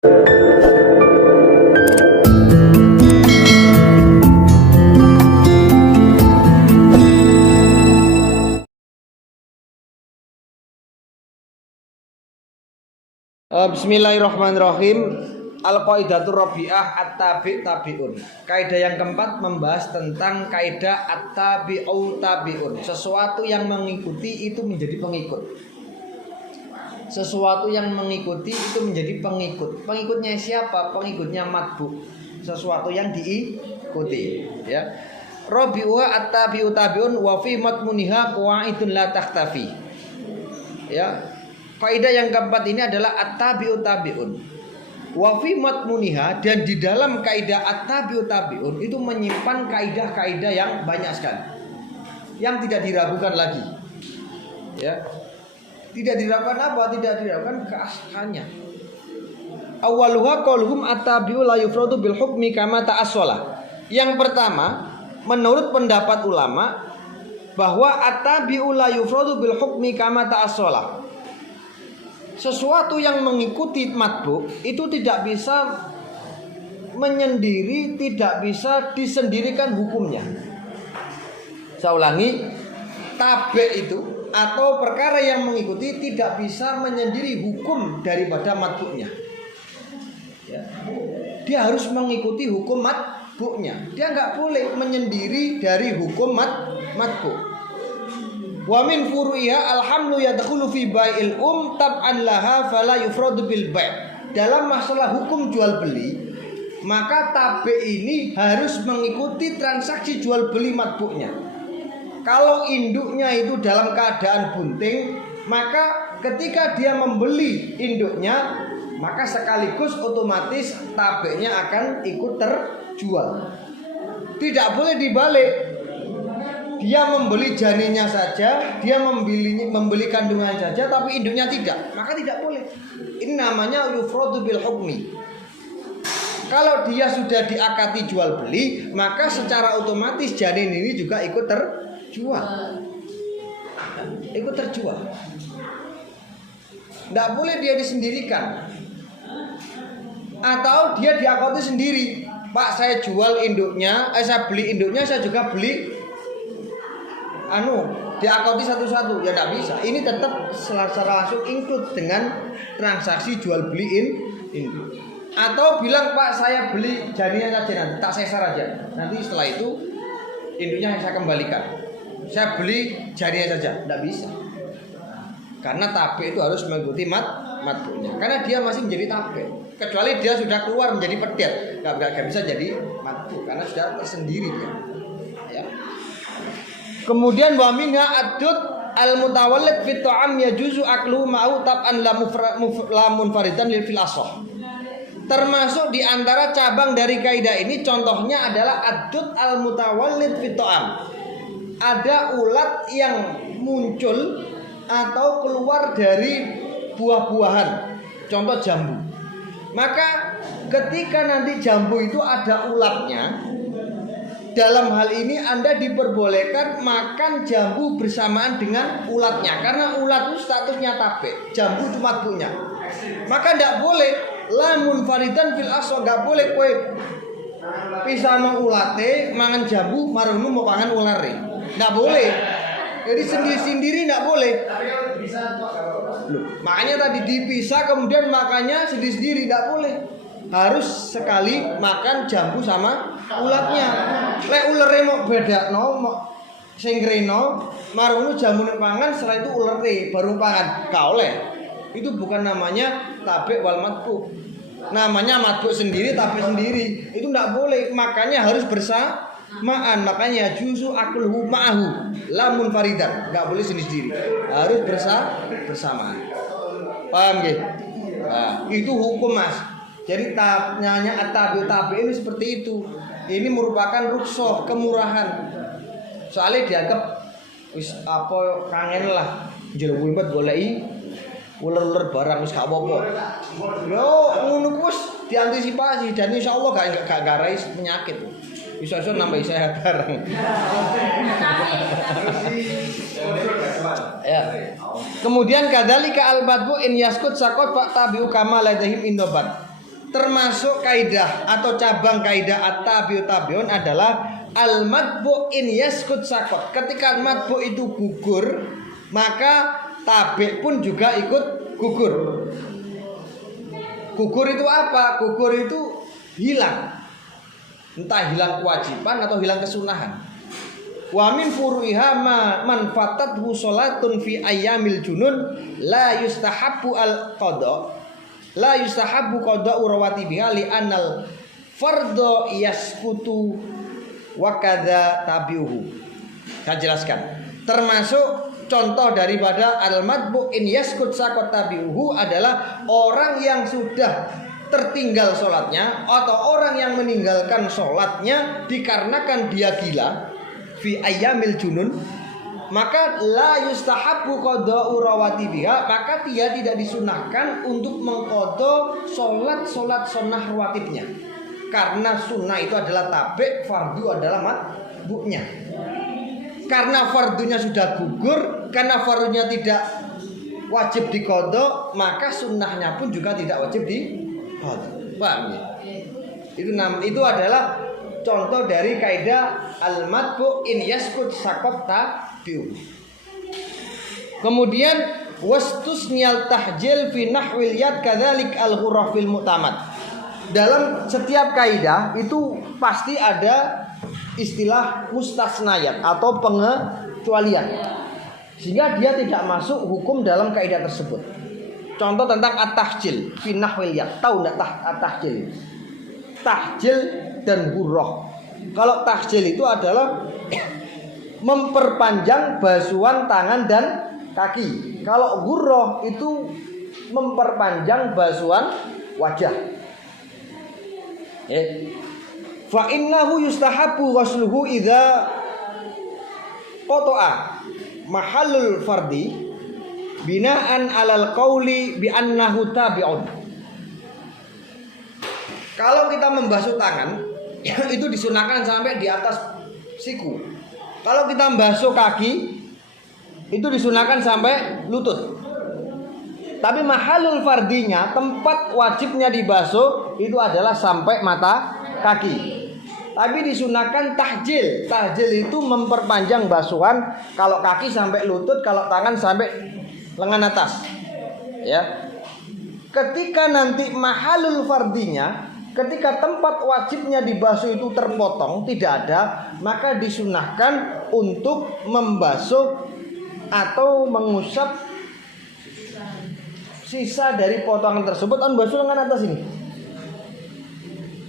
Bismillahirrahmanirrahim. Al-Qaidatur Rabi'ah at-tabi' tabi'un. Kaidah yang keempat membahas tentang kaidah at-tabi'u tabi'un. Sesuatu yang mengikuti itu menjadi pengikut. Sesuatu yang mengikuti itu menjadi pengikut. Pengikutnya siapa? Pengikutnya matbu. Sesuatu yang diikuti, ya. Rabi'uha at-tabi'u tabi'un wa fi matmuniha qawaidun la takhtafi. Ya. Kaidah yang keempat ini adalah at-tabi'u tabi'un. Wa fi matmuniha, dan di dalam kaidah at-tabi'u tabi'un itu menyimpan kaidah-kaidah yang banyak sekali, yang tidak diragukan lagi. Ya. Tidak diragukan apa? Tidak diragukan keasliannya. Awwaluha qauluhum at-tabi'u la yufradu bil hukmi kama ta'assala. Yang pertama, menurut pendapat ulama bahwa at-tabi'u la yufradu bil hukmi kama ta'assala. Sesuatu yang mengikuti matbu itu tidak bisa menyendiri, tidak bisa disendirikan hukumnya. Saya ulangi, tabe itu atau perkara yang mengikuti tidak bisa menyendiri hukum daripada matbunya. Ya. Dia harus mengikuti hukum matbunya. Dia nggak boleh menyendiri dari hukum matbu. Wa min furu'iha alhamlu yadkhulu fi bai'il tab'an laha fala yufradu bil bai'. Dalam masalah hukum jual beli, maka tabe ini harus mengikuti transaksi jual beli matbu'nya. Kalau induknya itu dalam keadaan bunting, maka ketika dia membeli induknya, maka sekaligus otomatis tabenya akan ikut terjual. Tidak boleh dibalik. Dia membeli janinnya saja, dia membeli kandungan saja, tapi induknya tidak, maka tidak boleh. Ini namanya yufradu bil hukmi. Kalau dia sudah diakati jual beli, maka secara otomatis janin ini juga ikut terjual. Ikut terjual. Tidak boleh dia disendirikan. Atau dia diakati sendiri. Pak, saya jual induknya, saya beli induknya, saya juga beli diakoti satu-satu, ya tidak bisa. Ini tetap secara langsung include dengan transaksi jual beli induk. Atau bilang, Pak, saya beli janinnya saja, nanti tak sesar aja. Nanti setelah itu induknya saya kembalikan. Saya beli janinnya saja, tidak bisa. Karena tabe itu harus mengikuti matbunya. Karena dia masih menjadi tabe. Kecuali dia sudah keluar menjadi pedet, nggak bisa jadi matbu karena sudah tersendiri dia. Ya. Kemudian wa minha ad-dud al-mutawallid fi ta'am yajuzu akluhu ma'u tab'an la munfaridan lil filasah. Termasuk di antara cabang dari kaidah ini contohnya adalah ad-dud al-mutawallid fi ta'am. Ada ulat yang muncul atau keluar dari buah-buahan, contoh jambu. Maka ketika nanti jambu itu ada ulatnya, dalam hal ini Anda diperbolehkan makan jambu bersamaan dengan ulatnya, karena ulat itu statusnya tabe, jambu itu matbunya. Maka tidak boleh lamun faridan fil aswa, nggak boleh kue pisano ulate mangan jambu marunu mau pangan ulare, nggak boleh. Jadi sendiri-sendiri nggak boleh. Loh, makanya tadi dipisah kemudian makannya sendiri-sendiri nggak boleh. Harus sekali makan jambu sama ulatnya. Lek ulere mau bedakno, mau sing greno, marunu jamune pangan, setelah itu ulere baru pangan. Gak oleh. Itu bukan namanya tabe wal matbu. Namanya matbu sendiri, tabe sendiri. Itu ndak boleh. Makanya harus bersamaan. Makanya juzu akluhu ma'ahu lamun faridan. Nggak boleh sendiri-sendiri. Harus bersamaan. Paham nggih? Nah, itu hukum, Mas. Jadi nanya at-tabi'u tabi ini seperti itu. Ini merupakan rukhsah, kemurahan. Soalnya dianggap wis apa kangen lah. Jero wimpet goleki uler-uler barang wis gak apa-apa. Yo ngono wis diantisipasi dan insyaallah gak garai penyakit. Bisa-bisa nambah sehat bareng. Ya. Kemudian kadzalika al-badbu in yaskut sakot fa tabi'u kama ladahim indobat. termasuk kaidah atau cabang kaidah at-tabi'ut tabi'un adalah al-matbu' in yaskut sakot. Ketika matbu' itu gugur, maka tabi' pun juga ikut gugur. Gugur itu apa? Gugur itu hilang. Entah hilang kewajiban atau hilang kesunahan. Wa min furu'iha ma man fatathu sholatun fi ayyamil junun la yustahabbu al qada la yustahabbu qada'u rawatibiha li annal fardhu yasqutu wa kadza tabi'uhu. Saya jelaskan. Termasuk contoh daripada al-madbu in yaskut sakot tabi'uhu adalah orang yang sudah tertinggal sholatnya atau orang yang meninggalkan sholatnya dikarenakan dia gila fi ayyamil junun, maka la yustahabbu qada'u rawatibiha, maka dia tidak disunahkan untuk mengqadha salat sunnah rawatibnya. Karena sunnah itu adalah tabi', fardu adalah matbu'nya. Karena fardunya sudah gugur, karena fardunya tidak wajib diqadha, maka sunnahnya pun juga tidak wajib diqadha. Paham ya? Itu adalah contoh dari kaidah al-matbu' in yaskut sakot tabi'u. Kemudian wastusniyal tahjil fi nahwil yad kadzalik al-ghurrah fil mu'tamad. Dalam setiap kaidah itu pasti ada istilah mustasnayat atau pengecualian, sehingga dia tidak masuk hukum dalam kaidah tersebut. Contoh tentang at-tahjil fi nahwil yad. Tahu enggak at-tahjil? Tahjil dan hurrah. Kalau tahjil itu adalah memperpanjang basuhan tangan dan kaki. Kalau hurrah itu memperpanjang basuhan wajah. Fa innahu yustahabbu ghusluhu idza qata'a mahallul fardi binaan alal qauli bi annahu tabi'un. Kalau kita membasuh tangan itu disunahkan sampai di atas siku. Kalau kita membasuh kaki itu disunahkan sampai lutut. Tapi mahalul fardinya, tempat wajibnya dibasuh itu adalah sampai mata kaki. Tapi disunahkan tahjil. Tahjil itu memperpanjang basuhan. Kalau kaki sampai lutut, kalau tangan sampai lengan atas. Ya. Ketika nanti mahalul fardinya, ketika tempat wajibnya dibasuh itu terpotong, tidak ada, maka disunahkan untuk membasuh atau mengusap sisa dari potongan tersebut. Membasuh lengan atas ini,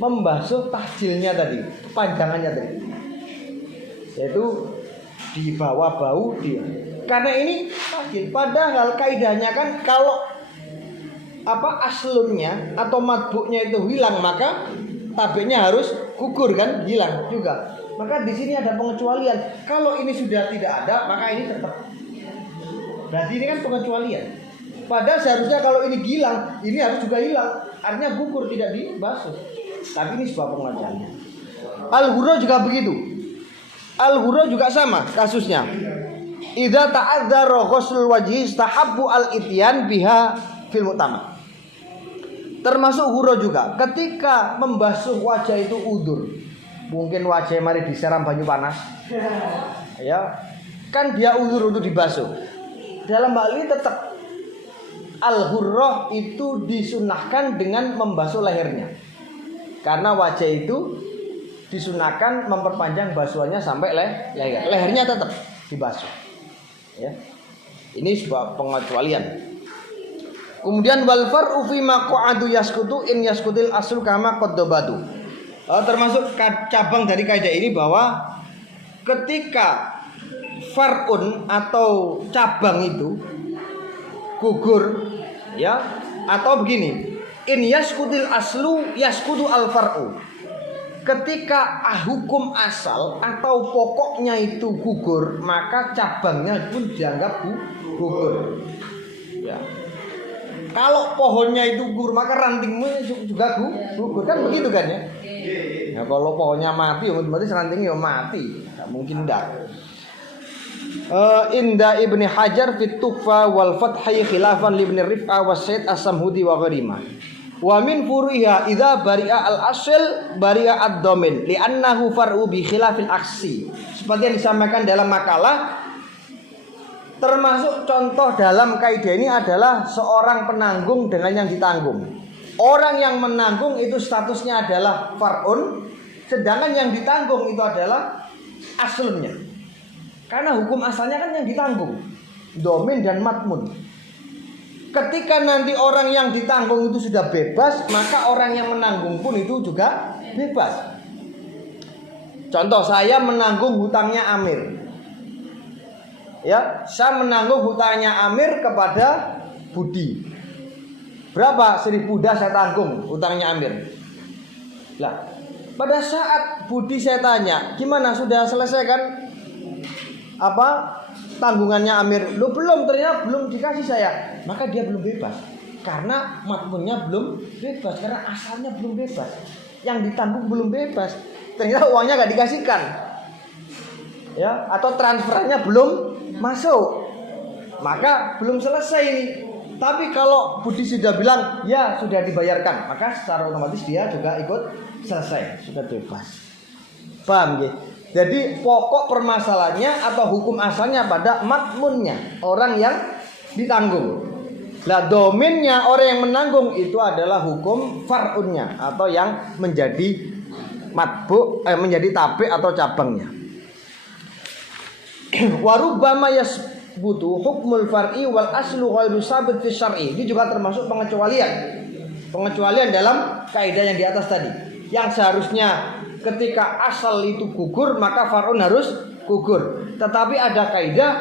membasuh tahjilnya tadi, panjangannya tadi, yaitu di bawah bau dia. Karena ini tahjil. Padahal kaidahnya kan kalau aslunnya atau matbuknya itu hilang, maka tabi'nya harus gugur kan, hilang juga. Maka di sini ada pengecualian. Kalau ini sudah tidak ada, maka ini tetap. Berarti ini kan pengecualian. Padahal seharusnya kalau ini hilang, ini harus juga hilang. Artinya gugur, tidak dibasuh. Tapi ini sebuah pengecualian. Al-hurrah juga begitu. Al-hurrah juga sama kasusnya. Idza ta'adzara ghuslul wajhi istahabbu al-ityan biha fil mu'tamad. Termasuk hurrah juga. Ketika membasuh wajah itu udzur. Mungkin wajahnya mari disiram banyu panas. Ya. Kan dia udzur untuk dibasuh. Dalam hal ini tetap al-hurrah itu disunahkan dengan membasuh lehernya. Karena wajah itu disunahkan memperpanjang basuhannya sampai leher. Lehernya tetap dibasuh. Ya. Ini sebuah pengecualian. Kemudian wal far'u fi ma qa'adu yaskutu in yaskutil aslu kama qaddabatu. Termasuk cabang dari kaidah ini bahwa ketika far'un atau cabang itu gugur, ya, atau begini, in yaskutil aslu yaskutu al far'u. Ketika hukum asal atau pokoknya itu gugur, maka cabangnya pun dianggap gugur. Ya. Kalau pohonnya itu gugur, maka rantingnya juga gugur, kan begitu kan ya? Nah, kalau pohonnya mati, otomatis rantingnya mati, nggak mungkin enggak. Inda Ibni Hajar fit Tuhfa wal Fathi khilafan li Ibni Rif'ah wa Said As-Samhudi wa ghairima. Wa min furu'iha idza bari'a al-asl bari'a ad-dhamin li'annahu far'u bi khilafil aksi. Seperti yang disampaikan dalam makalah, termasuk contoh dalam kaidah ini adalah seorang penanggung dengan yang ditanggung. Orang yang menanggung itu statusnya adalah far'un, sedangkan yang ditanggung itu adalah aslunnya. Karena hukum asalnya kan yang ditanggung, domin dan matmun. Ketika nanti orang yang ditanggung itu sudah bebas, maka orang yang menanggung pun itu juga bebas. Contoh, saya menanggung hutangnya Amir. Ya, saya menanggung hutangnya Amir kepada Budi. Berapa? 1.000 dah saya tanggung hutangnya Amir. Lah, pada saat Budi saya tanya, gimana, sudah selesai kan tanggungannya Amir? Lo belum, ternyata belum dikasih saya. Maka dia belum bebas. Karena matmunnya belum bebas, karena asalnya belum bebas. Yang ditanggung belum bebas. Ternyata uangnya gak dikasihkan. Ya, atau transferannya belum masuk. Maka belum selesai ini. Tapi kalau Budi sudah bilang ya sudah dibayarkan, maka secara otomatis dia juga ikut selesai, sudah bebas. Paham ya? Jadi pokok permasalahannya atau hukum asalnya pada matmunnya, orang yang ditanggung. Lah dominnya orang yang menanggung itu adalah hukum far'unnya atau yang menjadi matbu, menjadi tabi atau cabangnya. Warubbama yasbutu hukmul far'i wal aslu ghairu sabit fi syar'i. Ini juga termasuk pengecualian. Pengecualian dalam kaidah yang di atas tadi. Yang seharusnya ketika asal itu gugur, maka far'un harus gugur. Tetapi ada kaidah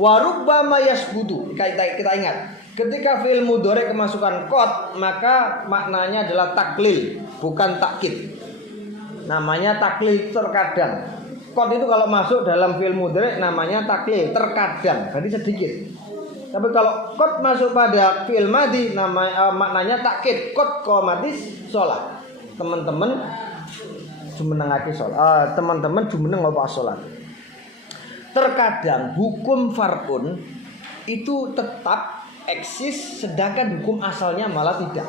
warubbama yasbutu. Kita ingat, ketika fi'il mudhari kemasukan qad, maka maknanya adalah taklil, bukan takkid. Namanya taklil terkadang. Qad itu kalau masuk dalam fi'il mudhari namanya taklil, terkadang, berarti sedikit. Tapi kalau qad masuk pada fi'il madhi maknanya takkid, qad qamatis shalah. Teman-teman jumenengake salat. Teman-teman jumeneng apa salat. Terkadang hukum far'un itu tetap eksis, sedangkan hukum asalnya malah tidak.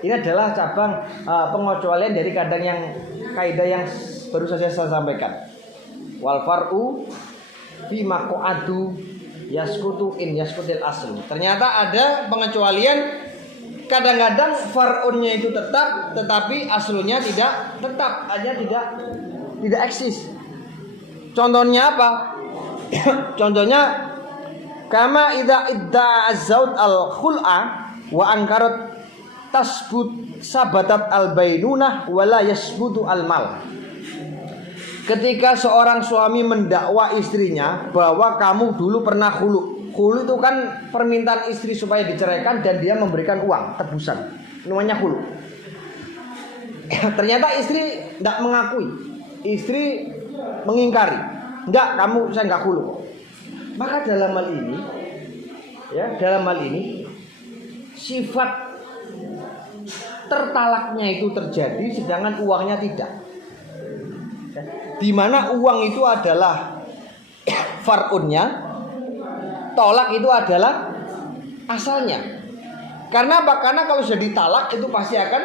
Ini adalah cabang pengecualian dari kadang yang kaidah yang baru saja saya sampaikan. Wal far'u fi maq'adu yaskutu in yaskutil asl. Ternyata ada pengecualian. Kadang-kadang far'unnya itu tetap, tetapi aslunya tidak tetap, aja tidak eksis. Contohnya apa? Contohnya kama idza idda'a az-zawj al-khul'a wa ankarat tasbut sabatat al-bainunah wa la yasbutu al-mal. Ketika seorang suami mendakwa istrinya bahwa kamu dulu pernah khulu. Khulu itu kan permintaan istri supaya diceraikan dan dia memberikan uang tebusan. Namanya khulu. Ternyata istri tidak mengakui. Istri mengingkari. Enggak, saya enggak khulu. Maka dalam hal ini sifat tertalaknya itu terjadi sedangkan uangnya tidak. Di mana uang itu adalah far'unnya, tolak itu adalah asalnya. Karena apa? Karena kalau sudah ditalak itu pasti akan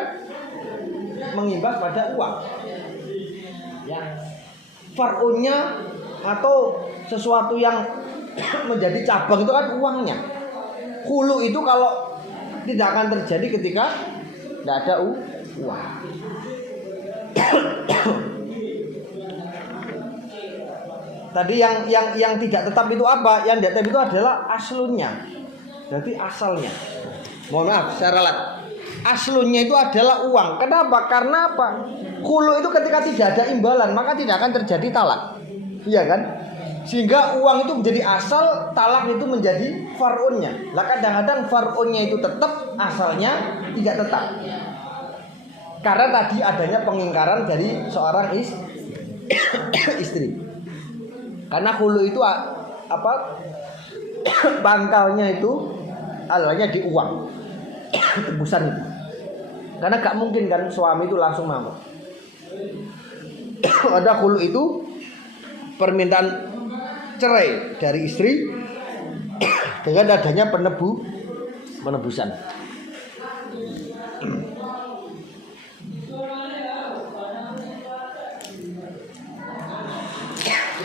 mengimbas pada uang. Ya. Far'unnya atau sesuatu yang menjadi cabang itu kan uangnya. Hulu itu kalau tidak akan terjadi ketika tidak ada uang. Tadi yang tidak tetap itu apa? Yang tidak tetap itu adalah aslunya. Jadi asalnya. Mohon maaf, saya ralat. Aslunya itu adalah uang. Kenapa? Karena apa? Khulu itu ketika tidak ada imbalan, maka tidak akan terjadi talak. Iya kan? Sehingga uang itu menjadi asal, talak itu menjadi far'unnya. Lah kadang-kadang far'unnya itu tetap, asalnya tidak tetap. Karena tadi adanya pengingkaran dari seorang istri. Karena hulu itu pangkalnya itu alanya di uang tebusan itu. Karena gak mungkin kan suami itu langsung mau. Ada hulu itu permintaan cerai dari istri dengan adanya penebusan.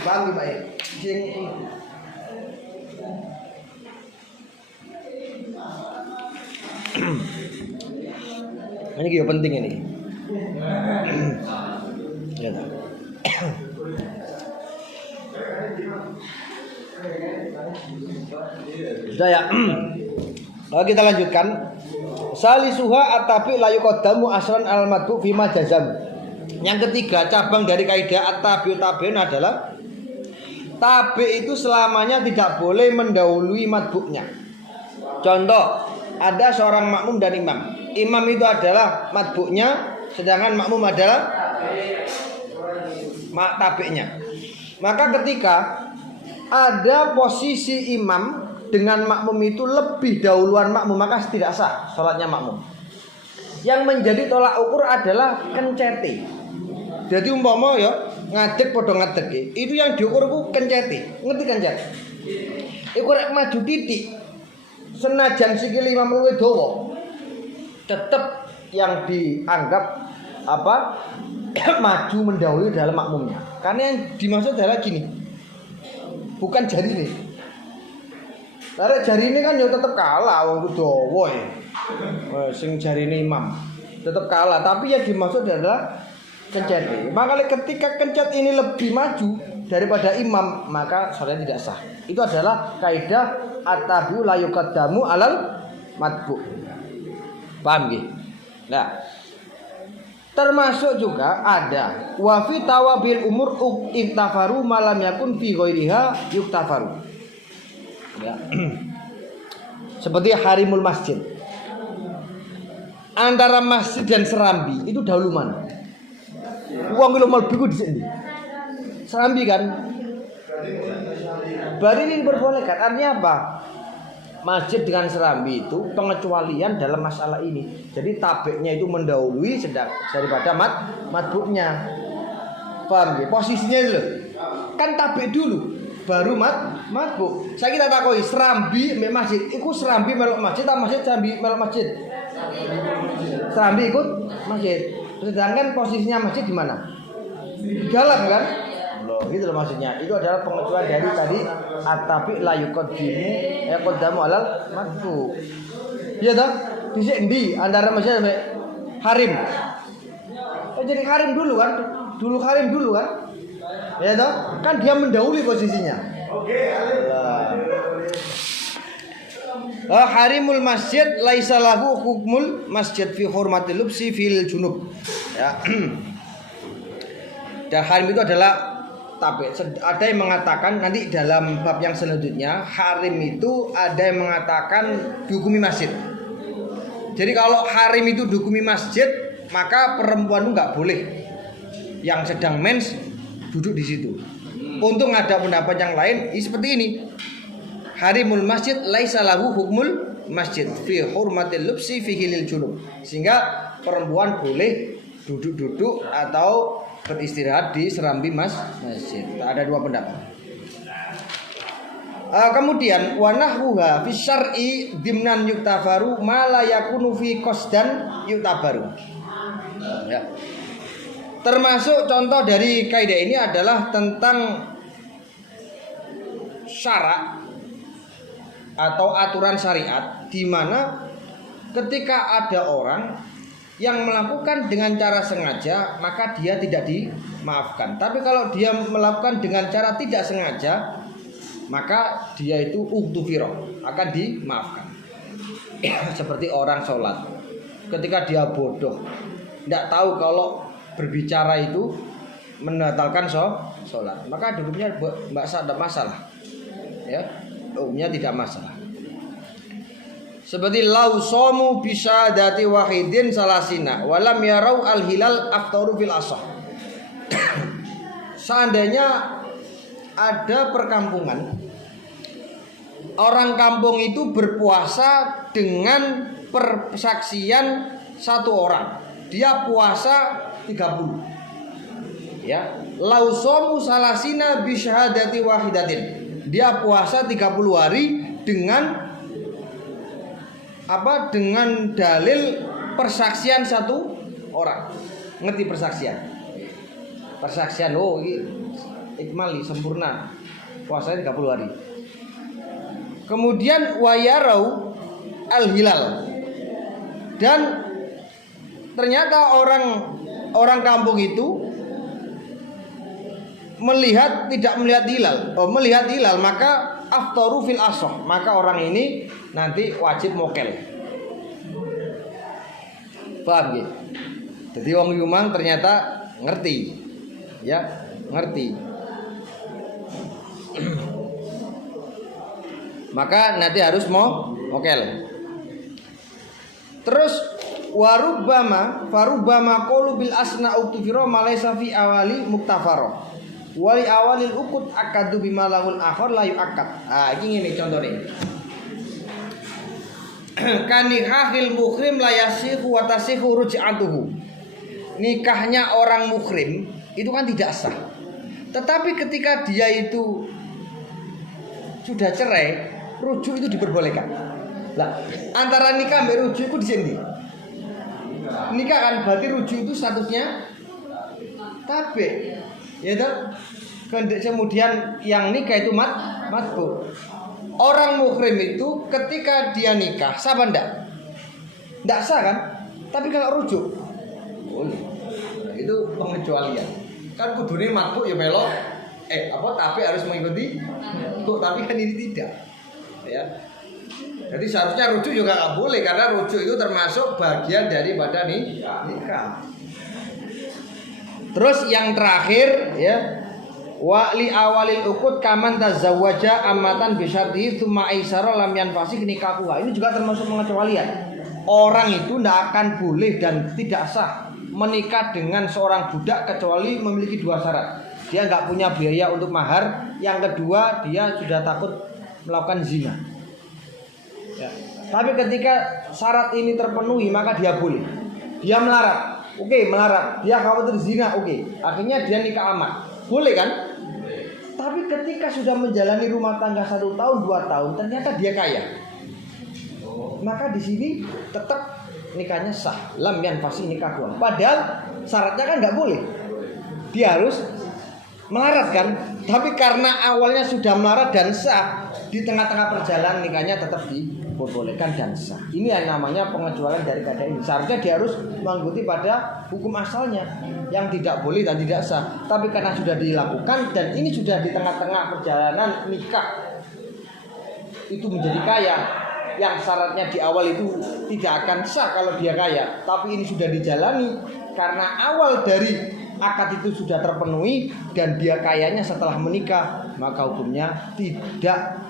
Paham Pak ya? Sing ini juga penting ini. Ya. Sudah ya. Lalu kita lanjutkan. Salisuha at-tabi la yuqaddamu asran al-madbu fima jazam. Yang ketiga, cabang dari kaidah at-tabi tabiun adalah tabi itu selamanya tidak boleh mendahului madbuknya. Contoh, ada seorang makmum dan imam. Imam itu adalah madbuknya, sedangkan makmum adalah tabi'nya. Maka ketika ada posisi imam dengan makmum itu lebih dahuluan makmum, maka tidak sah sholatnya makmum. Yang menjadi tolak ukur adalah kencete. Jadi umpama ya ngadeg padha ngadeg, itu yang diukur ku kencete. Ngerti kencet? Iku rek maju titik. Senajan sikil imam luwih dawa, tetap yang dianggap maju mendahului dalam makmumnya. Karena yang dimaksud adalah gini, bukan jari ini. Karena jari ini kan ya tetap kalah, wong dawa ya. Sing jari ini imam tetap kalah, tapi yang dimaksud adalah kencet. Maka ketika kencet ini lebih maju daripada imam, maka salatnya tidak sah. Itu adalah kaidah at-tabi'u la yuqaddamu alal matbu'. Paham nggih? Nah, termasuk juga ada wa fi tawabil umur iktafaru malam yakun fi ghairiha yuktafaru. Ya. Seperti harimul masjid. Antara masjid dan serambi itu dahulu mana? Uang kilo malbiku di sini. Serambi kan? Berarti ini diperbolehkan. Artinya apa? Masjid dengan serambi itu pengecualian dalam masalah ini. Jadi tabeknya itu mendahului daripada madbuknya. Paham ya? Posisinya itu loh. Kan tabek dulu baru madbuk. Saya kita takoi serambi mek masjid. Iku serambi melok masjid atau masjid serambi melok masjid? Serambi ikut masjid. Sedangkan posisinya masjid di mana? Di dalam kan? Loh, gitu loh maksudnya. Itu adalah pengecualian dari tadi at-tabi la yuqaddimu yaqaddamu alal madbu. Iya toh? Dhisik endi antara masjid sampai harim? Jadi harim dulu kan? Dulu harim dulu kan? Ya toh? Kan dia mendahului posisinya. Oke, harimul masjid laisa lahu hukmul masjid fi hurmatil lubsi fil junub. Ya. Dan harim itu adalah tabek. Ada yang mengatakan nanti dalam bab yang selanjutnya harim itu ada yang mengatakan dihukumi masjid. Jadi kalau harim itu dihukumi masjid, maka perempuan itu nggak boleh yang sedang mens duduk di situ. Untuk ada pendapat yang lain seperti ini. Harimul masjid laisa lahu hukmul masjid fi hurmatil lubsi fi hilil junub. Sehingga perempuan boleh duduk-duduk atau beristirahat di serambi masjid. Ada dua pendapat. Kemudian wanahruha fi syar'i dimnan yuktafaru ma la yakunu fi qasdan yuktabaru. Ya. Termasuk contoh dari kaidah ini adalah tentang syarak atau aturan syariat, di mana ketika ada orang yang melakukan dengan cara sengaja, maka dia tidak dimaafkan. Tapi kalau dia melakukan dengan cara tidak sengaja, maka dia itu uktufiro, akan dimaafkan. Seperti orang sholat, ketika dia bodoh, tidak tahu kalau berbicara itu membatalkan sholat, maka hukumnya tidak masalah. Ya, hukumnya tidak masalah. Seperti lausomu bisa dati wahidin salasina walam yarau al hilal aftaru fil asah. Seandainya ada perkampungan, orang kampung itu berpuasa dengan persaksian satu orang, dia puasa 30. Ya, lausomu salasina bisyahadati wahidatin, dia puasa 30 hari dengan dengan dalil persaksian satu orang. Ngerti persaksian? Persaksian, oh ikmali sempurna puasanya 30 hari. Kemudian wayarau al-hilal. Dan ternyata orang kampung itu tidak melihat hilal, maka aftaru fil asoh, maka orang ini nanti wajib mokel. Paham ya? Jadi wong Yumang ternyata ngerti. Ya, ngerti. Maka nanti harus mokel. Terus farubama qulu bil asna utufiro malaysa fi awali muktafaro. Wali awalil ukut akadu bima lahul akhir la yuakad. Ini ngene contohnya. Kanikahil muhrim la yasihu wa tasihu ruj'atuhu. Nikahnya orang muhrim itu kan tidak sah. Tetapi ketika dia itu sudah cerai, rujuk itu diperbolehkan. Lah, antara nikah dan rujuk itu di sini. Nikah kan berarti rujuk itu statusnya tabe. Ya toh? Kemudian yang nikah itu matbu. Orang muhrim itu ketika dia nikah sah apa enggak? Enggak sah kan? Tapi kalau rujuk boleh. Itu pengecualian. Kan kudune matbu ya melo tabe harus mengikuti. Tapi kan ini tidak. Ya. Jadi seharusnya rujuk juga nggak boleh karena rujuk itu termasuk bagian daripada nikah. Terus yang terakhir ya, wa li awalil uqud kaman tazawwaja amatan bi syartihi tsumma aisara lam yanfasih nikahuha. Ini juga termasuk pengecualian. Orang itu tidak akan boleh dan tidak sah menikah dengan seorang budak kecuali memiliki dua syarat. Dia nggak punya biaya untuk mahar. Yang kedua, dia sudah takut melakukan zina. Ya. Tapi ketika syarat ini terpenuhi maka dia boleh. Dia melarat. Oke, melarat. Dia khawatir zina. Oke. Akhirnya dia nikah aman. Boleh kan? Tapi ketika sudah menjalani rumah tangga 1 tahun, 2 tahun, ternyata dia kaya. Maka di sini tetap nikahnya sah. Lam yanfasih nikahuha. Padahal syaratnya kan nggak boleh. Dia harus melarat kan? Tapi karena awalnya sudah melarat dan sah, di tengah-tengah perjalanan nikahnya tetap diperbolehkan dan sah. Ini yang namanya pengecualian dari keadaan ini. Seharusnya dia harus mengikuti pada hukum asalnya yang tidak boleh dan tidak sah. Tapi karena sudah dilakukan dan ini sudah di tengah-tengah perjalanan nikah itu menjadi kaya, yang syaratnya di awal itu tidak akan sah kalau dia kaya. Tapi ini sudah dijalani karena awal dari akad itu sudah terpenuhi dan dia kayanya setelah menikah, maka hukumnya tidak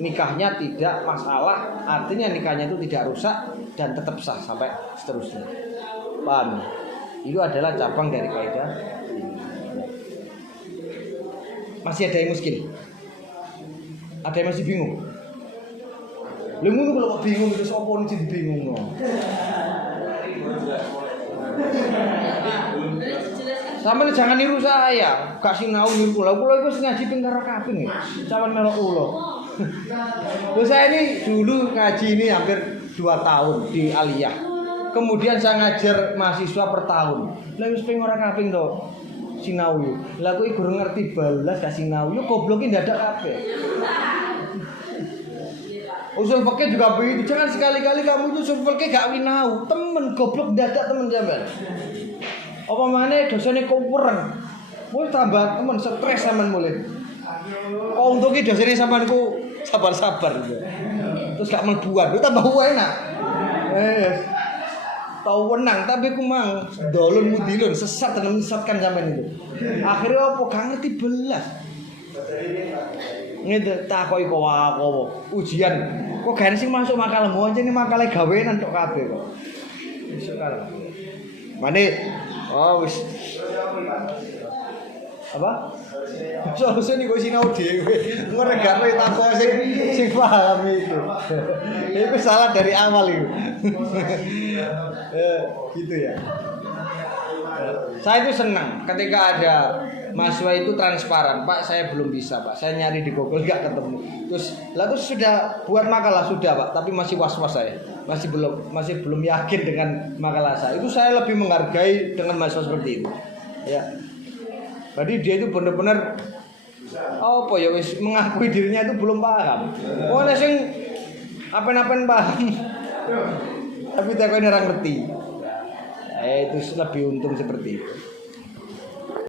nikahnya tidak masalah, artinya nikahnya itu tidak rusak dan tetap sah sampai seterusnya. Paham? Itu adalah cabang dari kaidah ini. Masih ada yang muskil? Ada yang masih bingung? Lu ngono kalau bingung itu sapa sing bingung no. Sampeyan jangan niru saya, gak sinau niru kula. Kula iku sing ngaji ping karo kaping ya. Sampeyan melok kula. Lho saya ini dulu ngaji ini hampir 2 tahun di Aliyah. Kemudian saya ngajar mahasiswa per tahun. Lah wis ping ora kaping to. Sinau yo. Lah kok iku ngerti balas gak sinau yo gobloke ndadak kabeh. Usul fikih juga begitu. Jangan sekali-kali kamu itu usul fikih gak winau. Temen goblok dadak temen sampean. Apa maneh dosane kok wereng. Wis tambah temen stres sampean mulai. Kok untuk iki dosane sampean ku sabar-sabar gitu. Terus gak mlebuan, tambah enak. Tau wenang tapi ku mang dolun mudilun sesat dan menyesatkan sampean itu. Akhirnya apa gak ngerti belas. Ngene takoki kok apa ujian kok gak sing masuk makalmu aja ini makalah gawenan tok kabeh kok. Iso karo. Mane wis apa? Solusi niku sinau dhewe. Ngregakno takok sing paham itu. Itu salah dari awal itu. Gitu ya. Saya itu senang ketika ada mahasiswa itu transparan, Pak saya belum bisa Pak, saya nyari di Google nggak ketemu. Terus sudah buat makalah sudah Pak, tapi masih was-was saya, masih belum yakin dengan makalah saya. Itu saya lebih menghargai dengan mahasiswa seperti itu. Ya. Berarti dia itu benar-benar apa ya wis mengakui dirinya itu belum paham. Pokoknya sing apa-apain paham. Tapi tak kau orang ngerti. Itu lebih untung seperti itu.